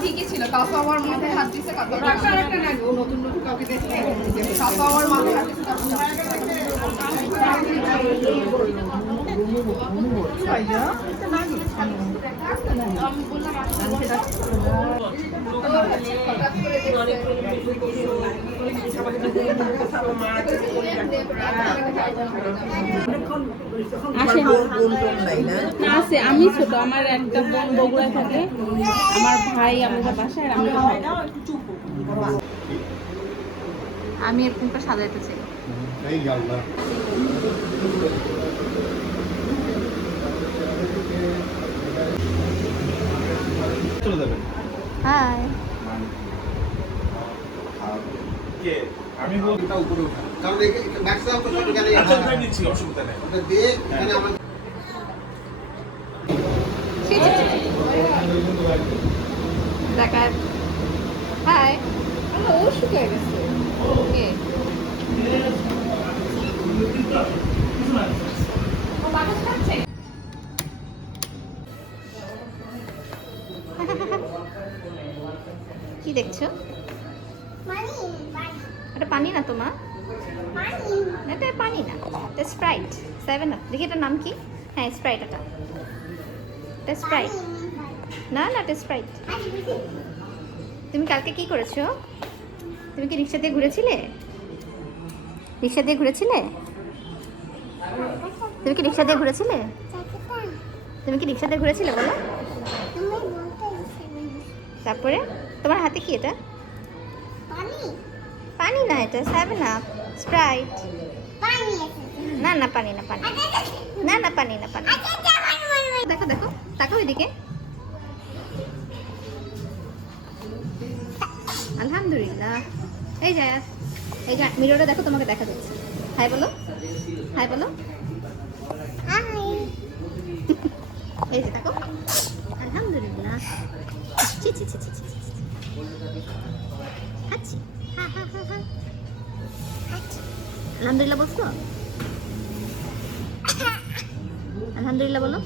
ঠিকই ছিল কাকু আমার মাথায় হাত দিচ্ছে কাকু নতুন নতুন কাউকে দেখতে কাকু আমার মাথায় হাত দিচ্ছে আছে আমি ছোট আমার একটা বোন বগুড়ায় থাকে আমার ভাই আমাদের বাসায় আমি এরকম করে সাজাইতে চাই হাই আমি বলটা উপরে উঠা কারণ এই ম্যাক্সিমাম তো ছোট গাড়ি আছে উঠাই নিচ্ছি অসুবিধা নেই ওটা দিয়ে এখানে আমার দেখায় হাই ও শুকিয়ে গেছে ওকে ও বাতাস খাচ্ছে কি দেখছো এটা পানি না তোমার এটা পানি না এটা স্প্রাইট 7 আপ দেখি এটার নাম কি হ্যাঁ স্প্রাইট এটা স্প্রাইট না না এটা স্প্রাইট তুমি কালকে কি করেছো তুমি কি রিক্সা দিয়ে ঘুরেছিলে তুমি কি রিক্সা দিয়ে ঘুরেছিলে বলো তারপরে তোমার হাতে কি এটা পানি না এটা 7 আপ স্প্রাইট না না পানি না পানি দেখো দেখো তাকাও এদিকে আলহামদুলিল্লাহ এই যে মিররে দেখো তোমাকে দেখা যাচ্ছে হাই বলো এই যে দেখো আলহামদুলিল্লাহ আলহামদুলিল্লাহ বলছো আলহামদুলিল্লাহ বলো